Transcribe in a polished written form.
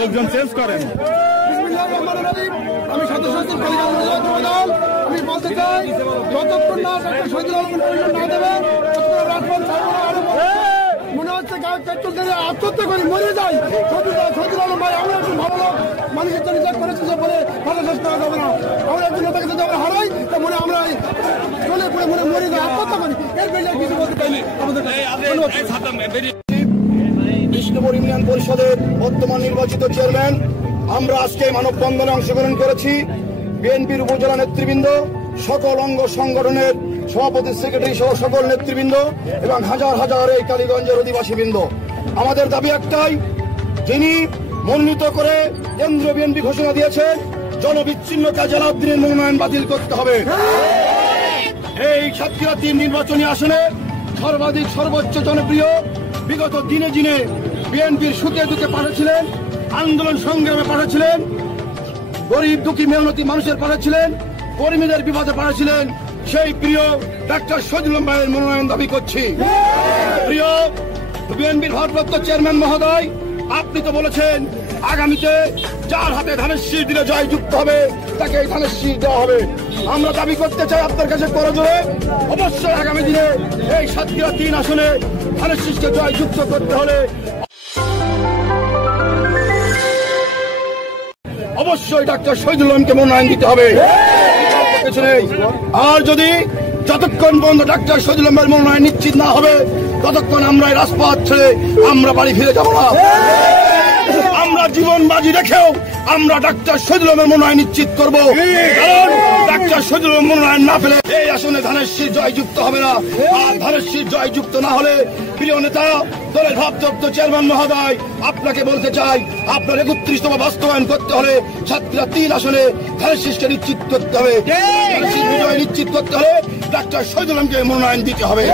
লোকজন চেঞ্জ করেন। আমি সদস্য আমি বলতে চাই যতক্ষণ না শহীদুল আলম না দেবে মনে হচ্ছে পেট্রোল দিয়ে আত্মহত্যা করি মরে যাই। শহীদুল আলম ভাই আমরা একটু ভালো লোক মানুষের জন্য যা করেছে যে বলে ভালো শেষ করা যাবে না। আমরা একজন নেতাকে যদি আমরা হারাই তা মনে আমরা চলে পড়ে মনে মরে যাই আত্মহত্যা করি। এর বেশি কিছু বলতে পারি আমাদের বিষ্ণুপুর ইউনিয়ন পরিষদের বর্তমান নির্বাচিত চেয়ারম্যান আমরা আজকে মানববন্ধনে অংশগ্রহণ করেছি। বিএনপির উপজেলা নেতৃবৃন্দ, সকল অঙ্গ সংগঠনের সভাপতি সেক্রেটারি সহ সকল নেতৃবৃন্দ এবং হাজার হাজার এই কালীগঞ্জের অধিবাসীবৃন্দ, আমাদের দাবি একটাই, যিনি মনোনীত করে কেন্দ্রীয় বিএনপি ঘোষণা দিয়েছেন জনবিচ্ছিন্নতা জালাউদ্দিনের মনোনয়ন বাতিল করতে হবে। এই সাতক্ষীরা 3 নির্বাচনী আসনে সর্বাধিক সর্বোচ্চ জনপ্রিয় বিগত দিনে দিনে বিএনপির সুখে দুঃখে পাঠাচ্ছিলেন, আন্দোলন সংগ্রামে পাঠাচ্ছিলেন, গরিব দুঃখী মেহনতি মানুষের পাঠাচ্ছিলেন, কর্মীদের বিপদে পাঠাচ্ছিলেন সেই প্রিয় ডাক্তার শহীদুল আলম ভাইয়ের মনোনয়ন দাবি করছি। প্রিয় বিএনপির ভারপ্রাপ্ত চেয়ারম্যান মহোদয়, আপনি তো বলেছেন আগামীতে যার হাতে ধানের শীষ দিলে জয় যুক্ত হবে তাকে এই ধানের শীষ দেওয়া হবে। আমরা দাবি করতে চাই আপনার কাছে করজোড়ে অবশ্যই আগামী দিনে এই সাতক্ষীরা 3 আসনে ধানের শীষকে জয় যুক্ত করতে হলে অবশ্যই ডাক্তার শহীদুল আলমকে মনোনয়ন দিতে হবে। আর যদি যতক্ষণ পর্যন্ত ডাক্তার শহীদুল আলমের মনোনয়ন নিশ্চিত না হবে ততক্ষণ আমরা এই রাজপথ ছেড়ে আমরা বাড়ি ফিরে যাব না। আমরা জীবন বাজি রেখেও আমরা ডাক্তার শহীদুল আলমের মনোনয়ন নিশ্চিত করব, কারণ ডাক্তার শহীদুল আলম মনোনয়ন না পেলে এই আসনে ধানের শীষ জয়যুক্ত হবে না। আর ধানের শীষ জয়যুক্ত না হলে প্রিয় নেতা দলের ভারপ্রাপ্ত চেয়ারম্যান মহোদয়, আপনাকে বলতে চাই আপনার 31তম বাস্তবায়ন করতে হলে সাতক্ষীরা 3 আসনে ধানের শীষকে নিশ্চিত করতে হবে। ধানের শীষ বিজয় নিশ্চিত করতে হলে ডাক্তার শহীদুল আলমকে মনোনয়ন দিতে হবে।